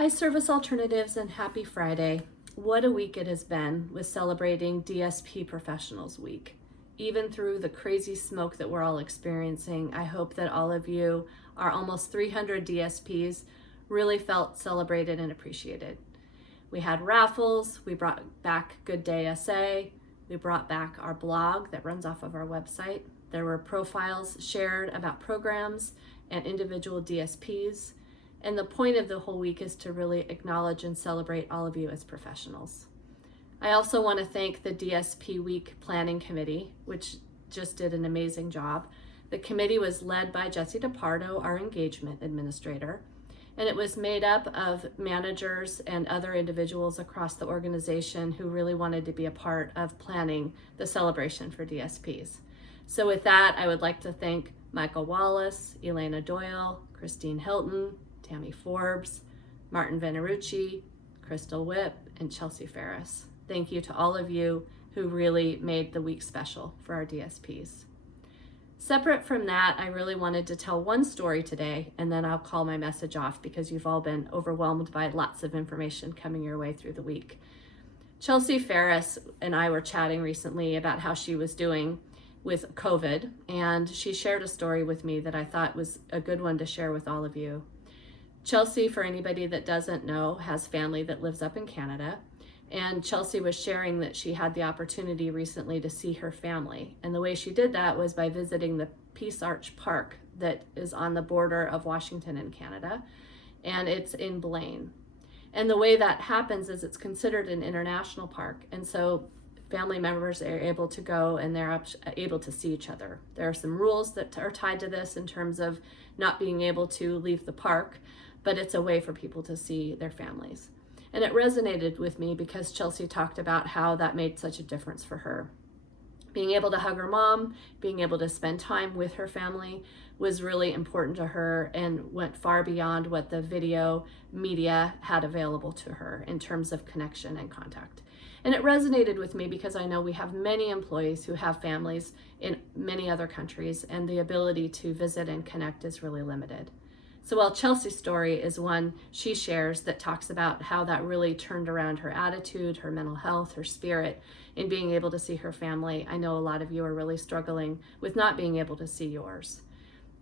Hi, Service Alternatives, and happy Friday. What a week it has been with celebrating DSP Professionals Week. Even through the crazy smoke that we're all experiencing, I hope that all of you, our almost 300 DSPs, really felt celebrated and appreciated. We had raffles, we brought back Good Day SA, we brought back our blog that runs off of our website. There were profiles shared about programs and individual DSPs. And the point of the whole week is to really acknowledge and celebrate all of you as professionals. I also want to thank the DSP Week Planning Committee, which just did an amazing job. The committee was led by Jesse DePardo, our engagement administrator, and it was made up of managers and other individuals across the organization who really wanted to be a part of planning the celebration for DSPs. So with that, I would like to thank Michael Wallace, Elena Doyle, Christine Hilton, Tammy Forbes, Martin Venerucci, Crystal Whip, and Chelsea Ferris. Thank you to all of you who really made the week special for our DSPs. Separate from that, I really wanted to tell one story today, and then I'll call my message off because you've all been overwhelmed by lots of information coming your way through the week. Chelsea Ferris and I were chatting recently about how she was doing with COVID, and she shared a story with me that I thought was a good one to share with all of you. Chelsea, for anybody that doesn't know, has family that lives up in Canada. And Chelsea was sharing that she had the opportunity recently to see her family. And the way she did that was by visiting the Peace Arch Park that is on the border of Washington and Canada. And it's in Blaine. And the way that happens is it's considered an international park. And so family members are able to go and they're able to see each other. There are some rules that are tied to this in terms of not being able to leave the park, but it's a way for people to see their families. And it resonated with me because Chelsea talked about how that made such a difference for her. Being able to hug her mom, being able to spend time with her family was really important to her and went far beyond what the video media had available to her in terms of connection and contact. And it resonated with me because I know we have many employees who have families in many other countries, and the ability to visit and connect is really limited. So while Chelsea's story is one she shares that talks about how that really turned around her attitude, her mental health, her spirit in being able to see her family, I know a lot of you are really struggling with not being able to see yours.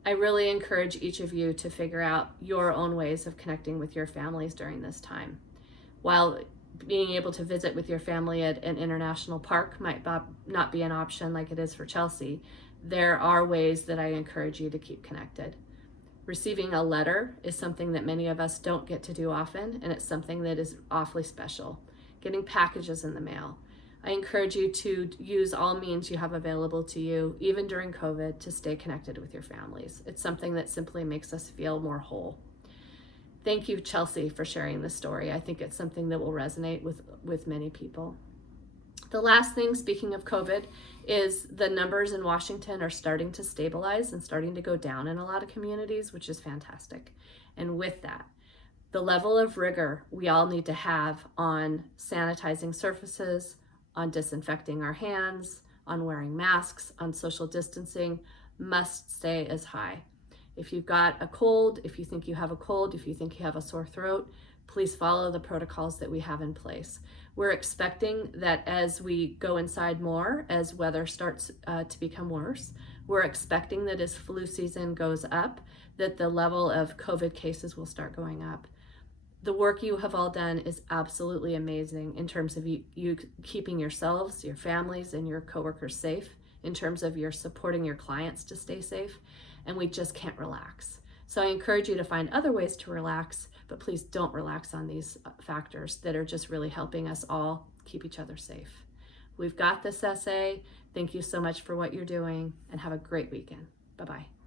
I really encourage each of you to figure out your own ways of connecting with your families during this time. While being able to visit with your family at an international park might not be an option like it is for Chelsea, there are ways that I encourage you to keep connected. Receiving a letter is something that many of us don't get to do often, and it's something that is awfully special. Getting packages in the mail. I encourage you to use all means you have available to you, even during COVID, to stay connected with your families. It's something that simply makes us feel more whole. Thank you, Chelsea, for sharing this story. I think it's something that will resonate with many people. The last thing, speaking of COVID, is the numbers in Washington are starting to stabilize and starting to go down in a lot of communities, which is fantastic. And with that, the level of rigor we all need to have on sanitizing surfaces, on disinfecting our hands, on wearing masks, on social distancing must stay as high. If you've got a cold, if you think you have a cold, if you think you have a sore throat, please follow the protocols that we have in place. We're expecting that as we go inside more, as weather starts to become worse, we're expecting that as flu season goes up, that the level of COVID cases will start going up. The work you have all done is absolutely amazing in terms of you keeping yourselves, your families, and your coworkers safe, in terms of your supporting your clients to stay safe, and we just can't relax. So I encourage you to find other ways to relax, but please don't relax on these factors that are just really helping us all keep each other safe. We've got this SA. Thank you so much for what you're doing, and have a great weekend. Bye-bye.